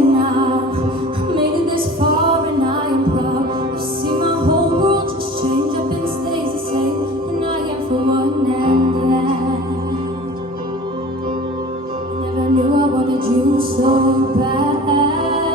it now. I made it this far and I am proud. I've seen my whole world just change up and stays the same, and I am for one and glad. I never knew I wanted you so bad.